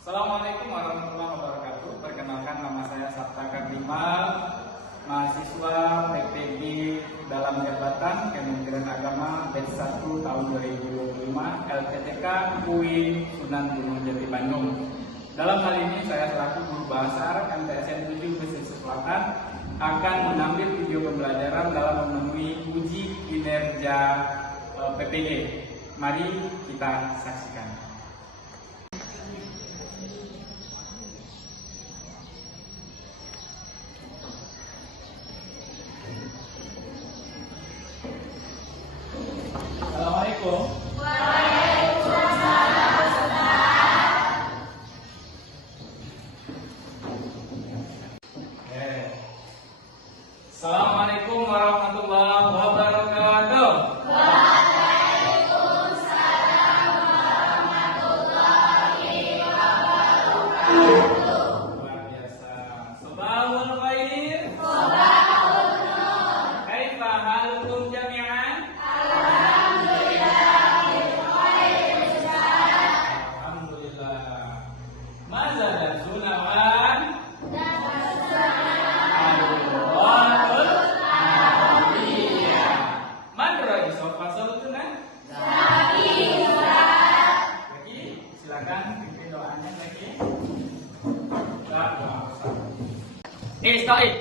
Assalamualaikum warahmatullahi wabarakatuh. Perkenalkan, nama saya Sabta Kardimal, mahasiswa PPG dalam jabatan Kementerian Agama batch 1 tahun 2025 LPTK UI Sunan Gunung Jati Bandung. Dalam hal ini saya selaku guru bahasa Arab MTSN 7 Pesisir Selatan akan mengambil video pembelajaran dalam memenuhi uji kinerja PPG. Mari kita saksikan. Assalamualaikum. Assalamualaikum warahmatullahi wabarakatuh. Luar biasa. Sabahul khair. Kaifa halukum jami'an? Alhamdulillah. Maza darsuna wan? Al-Qur'anul Arabiyah. Man ra'i sofa sautuna? Lagi, silakan pimpin doanya lagi. Ista'id.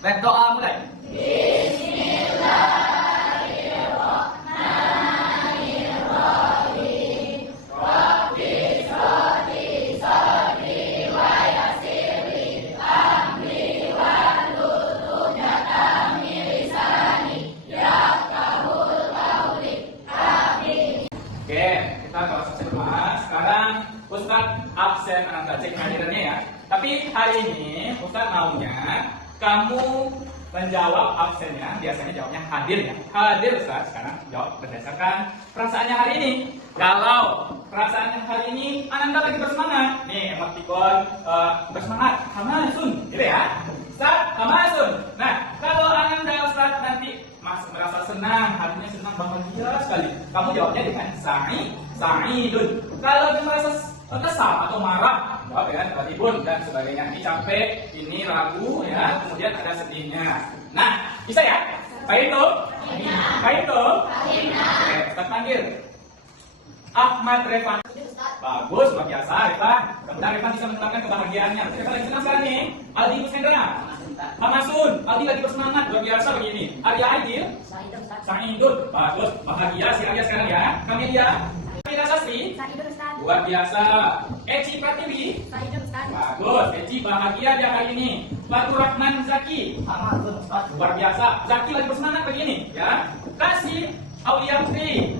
Baik, doa mulai. Oke, kita kalau selesai berdoa, sekarang Ustadz absen anak cek kehadirannya ya. Tapi hari ini Ustadz maunya kamu menjawab absennya, biasanya jawabnya hadir ya. Hadir Ustadz, sekarang jawab berdasarkan perasaannya hari ini. Kalau perasaannya hari ini Ananda lagi bersemangat, nih emoticon bersemangat, hamasun, gitu ya. Ustadz, hamasun. Nah, kalau Ananda Ustadz nanti merasa senang, hatinya senang, bahagia sekali, kamu jawabnya dengan sa'idun. Kalau dia merasa kesal atau marah, jawab dengan ghalibun dan sebagainya. Ini capek, ini ragu ya, kemudian ada sedihnya. Nah, bisa ya? Kayak itu? Kayak itu? Oke, Ustaz panggil Ahmad Revan. Bagus, luar biasa Revan. Sebentar Revan bisa menetapkan kebahagiaannya. Revan lagi senang sekarang nih. Aldi Husendra, Hamasun, Aldi lagi bersemangat, luar biasa begini. Arya Aidil, Sa'idun, bagus, bahagia si Arya sekarang ya. Kamelia Sastri, luar biasa. Eci Pratiwi, bagus, Eci bahagia dia hari ini. Fatur Rahman Zaki, luar biasa. Zaki lagi bersemangat begini ya. Kasih Aulia Putri,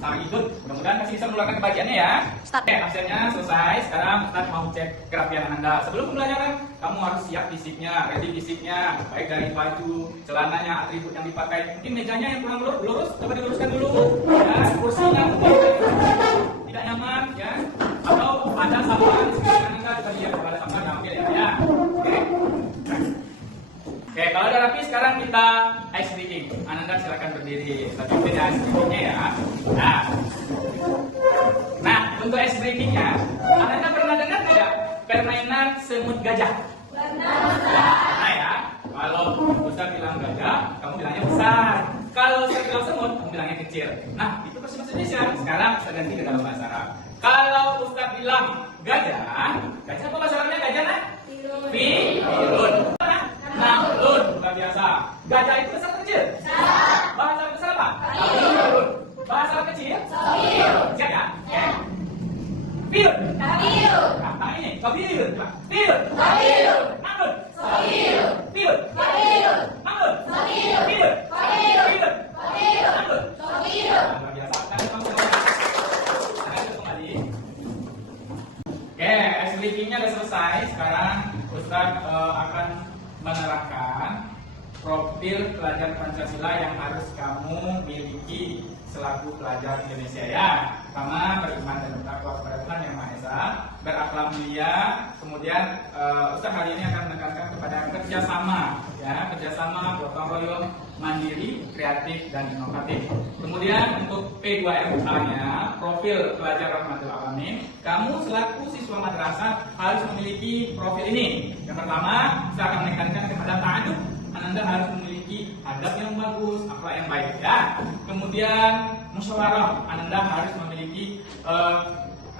Sa'idun, mudah-mudahan masih bisa mengeluarkan kebahagiaannya ya. Oke, absennya selesai. Sekarang Ustaz mau cek kerapian Anda. Sebelum pembelajaran, kamu harus siap fisiknya, ready fisiknya, baik dari baju, celananya, atribut yang dipakai. Mungkin mejanya yang kurang lurus, coba diluruskan dulu. Ya, kursinya mungkin tidak nyaman, ya. Atau ada sampah di sekitar Anda, coba lihat kalau ada sampah diambil ya. Oke. Oke, kalau udah rapi, sekarang kita ice breaking. Ananda silakan berdiri. Kita pimpin ice breakingnya ya. Nah, untuk ice breakingnya, Ananda pernah dengar tidak permainan semut gajah? Nah ya, kalau Ustaz bilang gajah, kamu bilangnya besar. Kalau saya bilang semut, kamu bilangnya kecil. Nah, itu bahasa Indonesia. Sekarang Ustaz ganti ke dalam bahasa Arab. Kalau Ustaz bilang gajah apa bahasa Arabnya gajah nah? Filun. Namlun, luar biasa. Gajah itu besar atau kecil? Bahasa Arab besar apa? Filun. Bahasa Arab kecil? Siap ya? Filun. Nah ini, Filun. Filun. Namlun. Filun. Namlun. Filun. Namlun. Luar biasa. Kembali. Oke, ice breakingnya sudah selesai. Sekarang Ustaz akan menerangkan profil pelajar Pancasila yang harus kamu miliki selaku pelajar Indonesia ya. Pertama, beriman dan bertakwa kepada Tuhan Yang Maha Esa, berakhlak mulia. Kemudian Ustaz hari ini akan menekankan kepada kerjasama, ya, kerjasama, gotong royong, mandiri, kreatif dan inovatif. Kemudian untuk P2MA-nya, profil pelajar rahmatul alamin, kamu selaku siswa madrasah harus memiliki profil ini. Yang pertama, saya akan menekankan kepada ta'adub. Anda harus memiliki adab yang bagus, akhlak yang baik ya. Kemudian musyawarah, Anda harus memiliki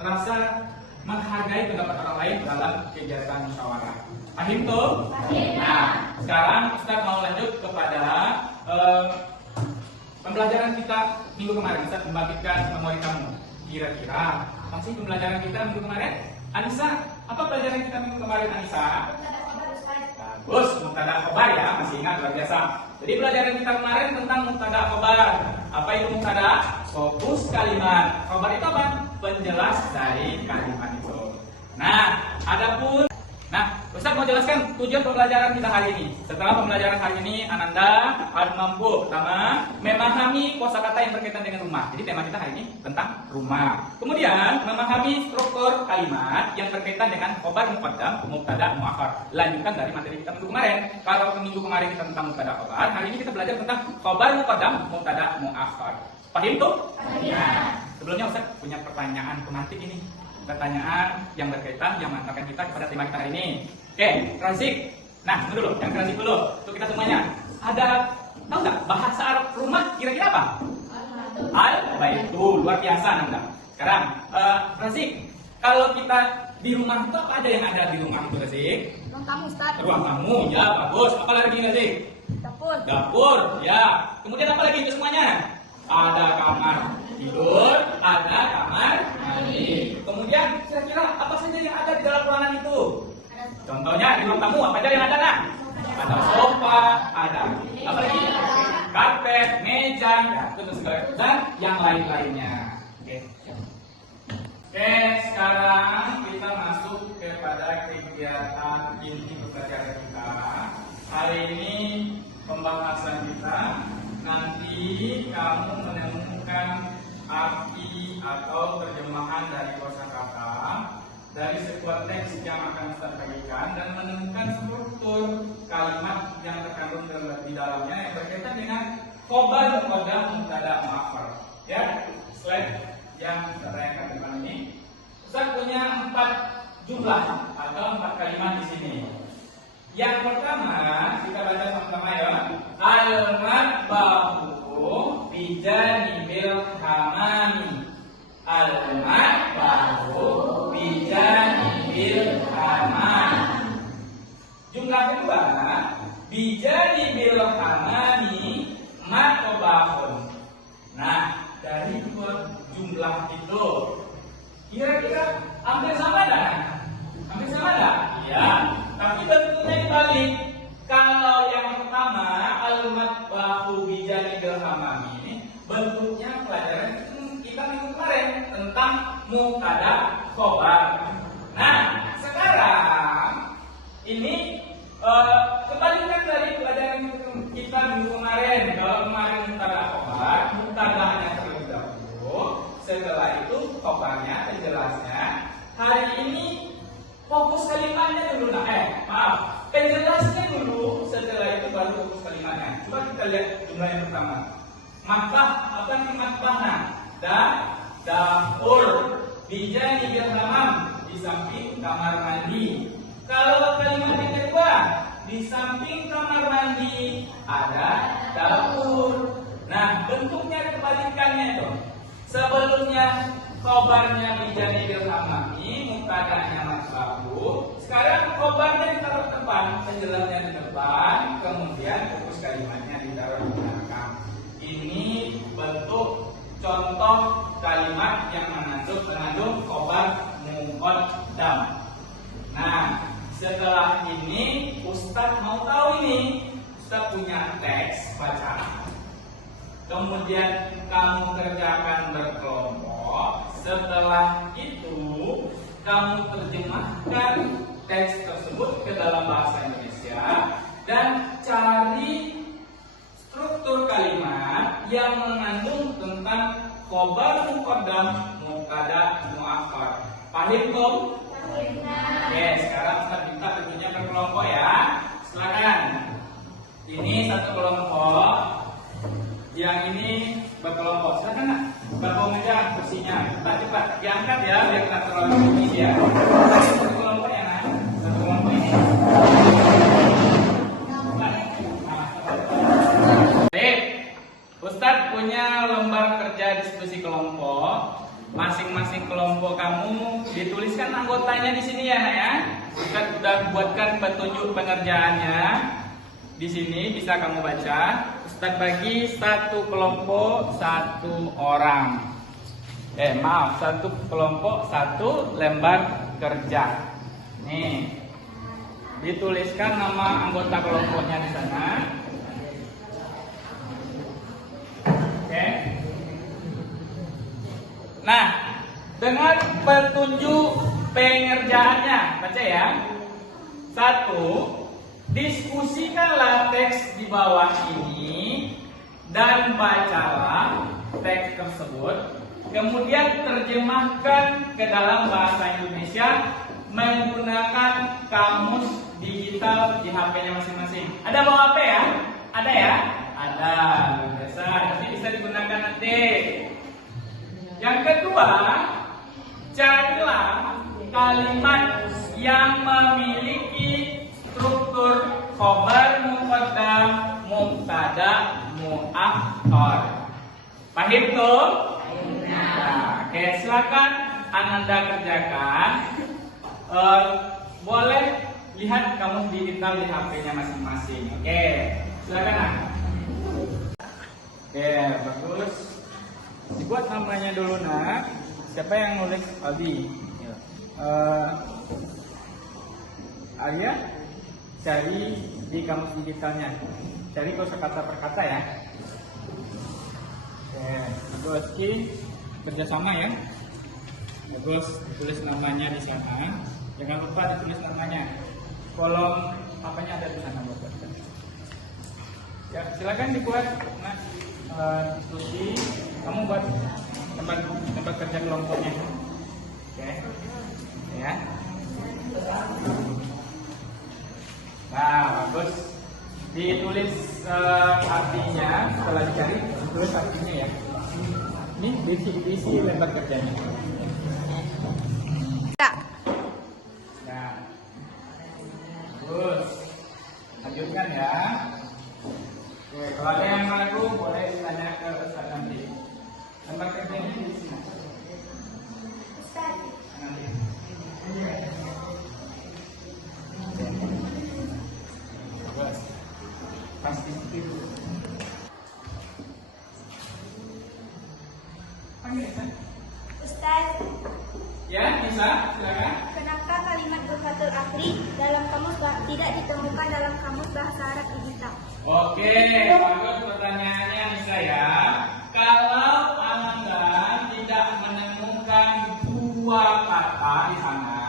rasa menghargai pendapat orang lain dalam kegiatan musyawarah. Paham tuh? Nah, sekarang Ustaz mau lanjut kepada pembelajaran kita minggu kemarin. Ustaz membangkitkan memori kamu. Kira-kira apa sih pembelajaran kita minggu kemarin? Anissa, apa pelajaran kita minggu kemarin, Anissa? Bagus, mubtada khobar ya, masih ingat, luar biasa. Jadi pelajaran kita kemarin tentang mubtada khobar. Apa itu mubtada? Fokus kalimat. Khobar itu apa? Penjelas dari kalimat itu. Nah, Ustaz mau jelaskan tujuan pembelajaran kita hari ini. Setelah pembelajaran hari ini, Ananda harus mampu pertama memahami kosakata yang berkaitan dengan rumah. Jadi tema kita hari ini tentang rumah. Kemudian memahami struktur kalimat yang berkaitan dengan khobar muqaddam, mubtada, muakhar. Lanjutan dari materi kita minggu kemarin. Kalau minggu kemarin kita tentang mubtada khobar, hari ini kita belajar tentang khobar muqaddam, mubtada, muakhar. Paham tuh? Ya. Sebelumnya Ustaz punya pertanyaan pemantik ini. Pertanyaan yang berkaitan yang mengantarkan kita kepada tema kita hari ini. Oke, Razik. Nah, dulu, yang Razik dulu. Untuk kita semuanya. Ada, tahu nggak bahasa Arab rumah kira-kira apa? Al-Baitu. Luar biasa, Nanda. Sekarang, Razik, kalau kita di rumah itu apa aja yang ada di rumah itu, Razik? Ruang tamu, Ustaz. Ruang tamu, ya bagus. Apa lagi, Razik? Dapur. Dapur, ya. Kemudian apa lagi itu semuanya? Ada kamar tidur, ada kamar mandi. Kemudian kira-kira apa saja yang ada di dalam ruangan itu? Contohnya di ruang tamu apa aja yang ada, nak? Ada sofa, ada apa lagi? Karpet, meja, ya, itu segala itu dan yang lain-lainnya. Oke, sekarang kita masuk kepada kegiatan inti pembelajaran kita. Hari ini pembahasan kita, nanti kamu menemukan arti atau terjemahan dari kosakata dari sebuah teks yang akan Ustaz bagikan dan menemukan struktur kalimat yang terkandung di dalamnya yang berkaitan dengan khobar, muqaddam, mubtada, muakhar. Ya, slide yang saya tayangkan di depan ini. Ustaz punya 4 jumlah atau 4 kalimat di sini. Yang pertama kita baca sama-sama ya. Al-matbahu bijanibil hamami. Al-matbahu bijanibil hamami. Jumlah kedua, bijanibil hamami matbahun. Nah, dari dua jumlah itu kira-kira hampir sama dah? Hampir sama dah? Iya. Tapi bentuknya dibalik. Kalau yang pertama al-matbahu bijanibil hamami ini bentuknya pelajaran kita minggu kemarin tentang mubtada khobar. Nah, sekarang ini kebalikan dari pelajaran kita minggu kemarin. Kalau kemarin mubtada khobar, mubtadanya terlebih dahulu, setelah itu khobarnya, penjelasnya. Hari ini fokus kalimatnya dulu, penjelasnya dulu, setelah itu baru fokus kalimatnya. Coba kita lihat jumlah yang pertama. Matbah, apa ini matbahnya? Dapur, bijanibil hamam, di samping kamar mandi. Kalau kalimat yang kedua, di samping kamar mandi ada dapur. Nah, bentuknya kebalikannya itu. Sebelumnya khobarnya bijanibil hamami, mubtadanya matbahu. Sekarang khobarnya ditaruh depan, penjelasnya di depan, kemudian fokus kalimatnya ditaruh di belakang. Ini bentuk contoh kalimat yang mengandung khobar muqaddam. Nah, setelah ini Ustadz mau tahu ini, Ustadz punya teks bacaan. Kemudian kamu kerjakan berkelompok. Setelah itu kamu terjemahkan teks tersebut ke dalam bahasa Indonesia dan cari struktur kalimat yang mengandung tentang khobar muqaddam, mubtada, muakhar. Paham, Kom? Oke, sekarang Ustaz minta tentunya berkelompok ya. Silakan. Ini satu kelompok, yang ini berkelompok. Silakan nak, berbohong aja kursinya. Cepat diangkat ya, biar tidak terlalu tinggi ya. Satu kelompok ya nak, satu kelompok ini. Baik, Ustadz punya lembar kerja diskusi kelompok. Masing-masing kelompok kamu dituliskan anggotanya di sini ya nak ya. Ustadz sudah buatkan petunjuk pengerjaannya. Di sini bisa kamu baca. Ustadz bagi satu kelompok satu orang. Satu kelompok satu lembar kerja. Nih, dituliskan nama anggota kelompoknya di sana. Oke. Nah, dengan petunjuk pengerjaannya, baca ya. 1. Diskusikanlah teks di bawah ini dan bacalah teks tersebut. Kemudian terjemahkan ke dalam bahasa Indonesia menggunakan kamus digital di HP-nya masing-masing. Ada bawa HP ya? Ada ya? Ada. Biasa. Ini bisa digunakan nanti. Yang kedua, carilah kalimat yang memiliki struktur khobar muqaddam, mubtada, muakhar. Paham tuh? Nah, oke, silakan Ananda kerjakan. Boleh lihat kamus digital di HP-nya masing-masing. Oke, silakan nak. Oke, bagus. Dibuat namanya dulu nak. Siapa yang nulis? Aldi. Alia cari di kamus digitalnya. Cari kosakata per kata ya. Oke, bagus. Kerjasama ya. Bagus, tulis namanya di sana. Jangan lupa ditulis namanya. Kolom apanya ada di sana bagus. Ya, silakan dibuat. Nah, diskusi. Kamu buat tempat kerja kelompoknya. Oke. Ya. Nah, bagus. Ditulis artinya, setelah dicari, ditulis artinya ya. Ini diisi lembar kerjanya. Nah, bagus. Lanjutkan ya. Oke, kalau ada yang ragu boleh tanya ke Ustaz nanti. Lembar kerjanya di sini. Ustaz. Nanti. Bagus. Pasti itu. Panggil Ustaz. Ustaz. Ya, bisa. Silakan. Kenapa kalimat berfatul akhri dalam kamus tidak ditemukan dalam kamus bahasa Arab digital? Oke, bagus pertanyaannya Nisa ya. Kalau Ananda tidak menemukan dua kata di sana,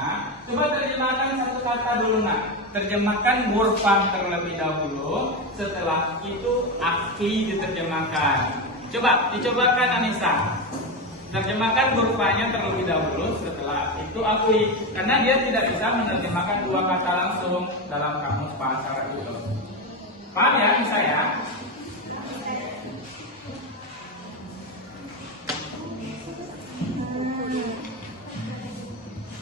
coba terjemahkan satu kata dulu nak. Terjemahkan murfah terlebih dahulu. Setelah itu akhi diterjemahkan. Coba dicobakan Anissa. Terjemahkan murfahnya terlebih dahulu. Setelah itu akhi. Karena dia tidak bisa menerjemahkan dua kata langsung dalam kamus bahasa Arab itu. Paham ya Nisa ya?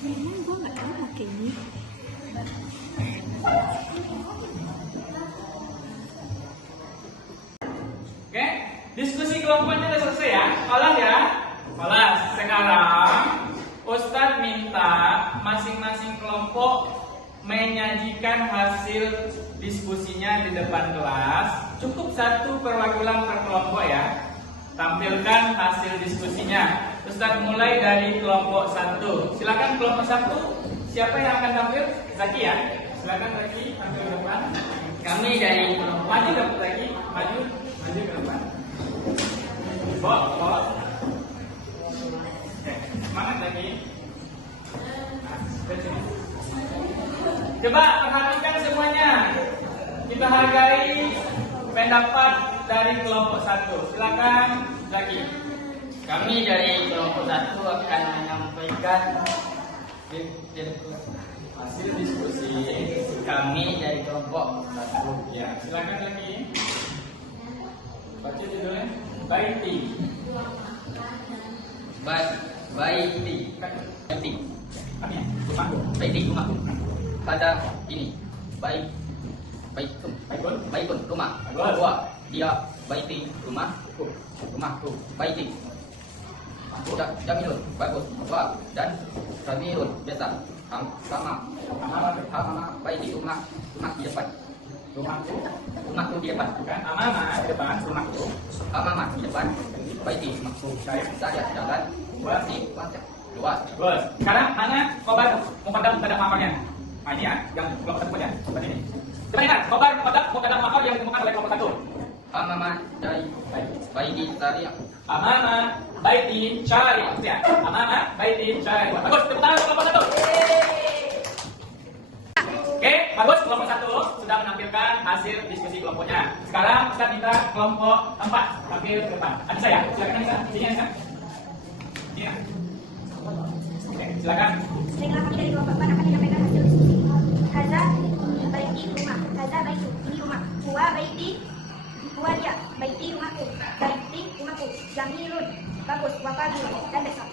Memang gue nggak tahu pakai ini. Oke, diskusi kelompoknya sudah selesai ya. Kelas ya. Kelas. Sekarang Ustadz minta masing-masing kelompok menyajikan hasil diskusinya di depan kelas. Cukup satu perwakilan per kelompok ya. Tampilkan hasil diskusinya. Ustadz mulai dari kelompok 1. Silakan kelompok 1. Siapa yang akan tampil? Zaki ya. Silakan Zaki tampil ke depan. Kami dari kelompok maju dapat Zaki. Maju ke depan. Bawa. Oke, semangat Zaki. Coba perhatikan semuanya. Kita hargai pendapat dari kelompok 1. Silakan Zaki. Kami dari kelompok 1 akan menyampaikan hasil diskusi. kami dari kelompok 1. Ya, silakan lagi. Baca judulnya. Baiti. Baiti. Apa ya? Rumah. Baiti rumah. Pada ini baikun rumah. Bagus. Dua dia baiti rumahku. Baiti. Jamilun bagus. Dua dan jamilun biasa. Sama baiti rumah di depan. Rumahku di depan. Bukan amama di depan rumahku. Mama di depan. Baiti rumahku. Saya jalan luas. Bagus. Sekarang mana khobar muqaddam mubtada muakhirnya? Nah, ini ya, yang kelompok 1 ya. Seperti ini. Coba lihat khobar muqaddam mubtada muakhir yang ditemukan oleh kelompok 1. Mama dari baiti tariak. Amama baiti syari. Ya. Amama baiti syari. Bagus, tepuk tangan untuk kelompok 1. Oke, bagus, kelompok 1 sudah menampilkan hasil diskusi kelompoknya. Sekarang Ustaz minta kelompok 4 tampil ke depan. Anissa ya, silakan Anissa. Sini Anissa. Sini ya. Oke, silakan. Baiklah, kami dari kelompok 4 akan menyampaikan hasil diskusi. Haza baiti rumah. Haza baitu. Ini rumah. Huwa baiti. Huwa dia. Baiti rumahku. Baiti rumahku. Jamilun. Bagus. Wafadilun. Dan besar.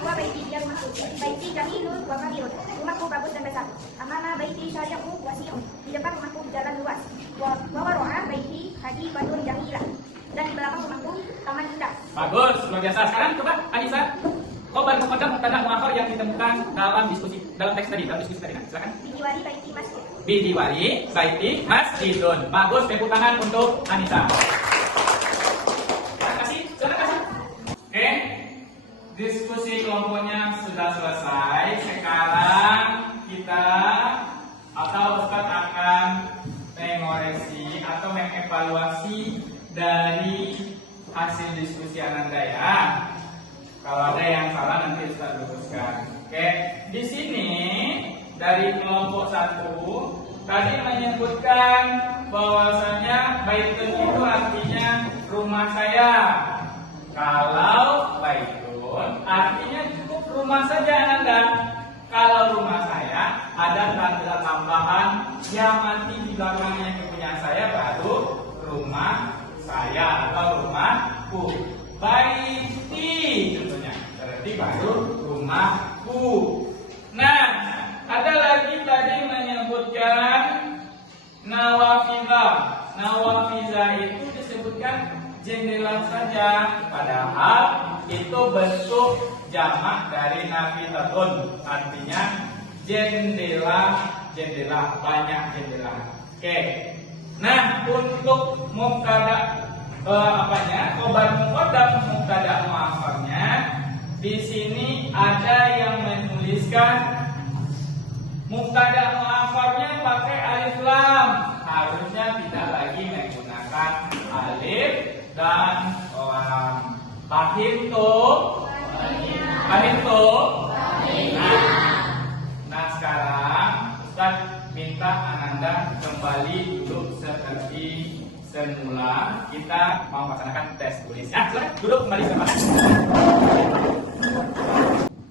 Huwa baiti dia rumahku. Baiti jamilun. Wafadilun. Rumahku bagus dan besar. Amama baiti syari'u wasi'un. Di depan rumahku jalan luas. Wawaro'a baiti hadiqatun jamilah. Dan di belakang rumahku taman indah. Bagus, luar biasa. Sekarang coba Anissa, khobar muqaddam mubtada muakhir yang ditemukan dalam teks tadi, dalam diskusi tadi. Nah, silakan. Bidiwari baiti masjid. Bidiwari baiti masjidun. Bagus, tepuk tangan untuk Anissa. Terima kasih. Silakan kasih. Oke. Diskusi kelompoknya sudah selesai. Sekarang kita atau Ustaz akan mengoreksi atau mengevaluasi dari hasil diskusi Ananda ya. Kalau ada yang salah nanti Ustaz luruskan. Oke, di sini dari kelompok 1 tadi menyebutkan bahwasanya baitun itu artinya rumah saya. Kalau baitun artinya cukup rumah saja Ananda. Kalau rumah saya ada tanda tambahan yang mati di belakangnya yang punya saya baru rumah saya atau rumahku. Baiti contohnya berarti baru rumahku. Nah, ada lagi tadi menyebutkan nawafizah. Nawafizah itu disebutkan jendela saja, padahal itu bentuk jamak dari nafizatun, artinya jendela banyak jendela. Oke. Nah, untuk mubtada khobar muqaddam mubtada muakhirnya di sini ada yang menuliskan mubtada muakhirnya pakai alif lam. Harusnya tidak lagi menggunakan alif dan lam. Paham tuh? Nah, sekarang Ustaz minta Ananda kembali duduk seperti semula. Kita mau melaksanakan tes tulis. Ya, silakan duduk kembali semula.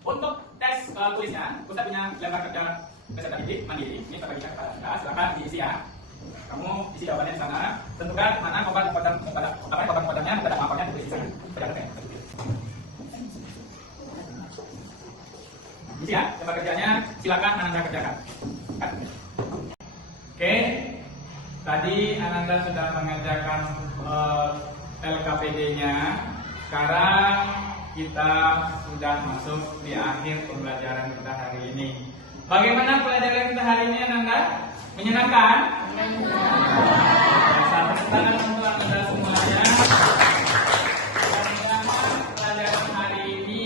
Untuk tes tulisnya, Ustaz punya lembar kerja peserta didik mandiri. Ini kita bagikan kepada Anda. Silakan diisi ya. Kamu isi jawabannya di sana. Tentukan mana khobar muqaddamnya, mubtada muakhirnya ditulis di sana. Isi ya, lembar kerjanya silakan Ananda kerjakan. Oke, tadi Ananda sudah mengerjakan LKPD-nya. Sekarang kita sudah masuk di akhir pembelajaran kita hari ini. Bagaimana pelajaran kita hari ini, Ananda? Menyenangkan? Satu tangan untuk Anda semuanya. Mudah-mudahan pelajaran hari ini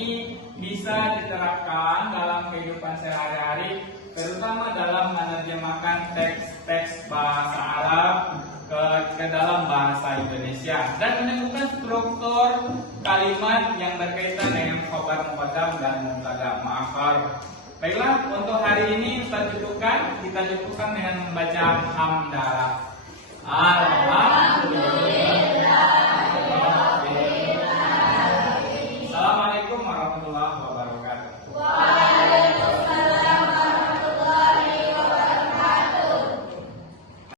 bisa diterapkan dalam kehidupan sehari-hari, terutama dalam menerjemahkan teks-teks bahasa Arab ke dalam bahasa Indonesia dan menemukan struktur kalimat yang berkaitan dengan khobar muqaddam dan mubtada muakhir. Baiklah, untuk hari ini kita cukupkan dengan membaca hamdalah.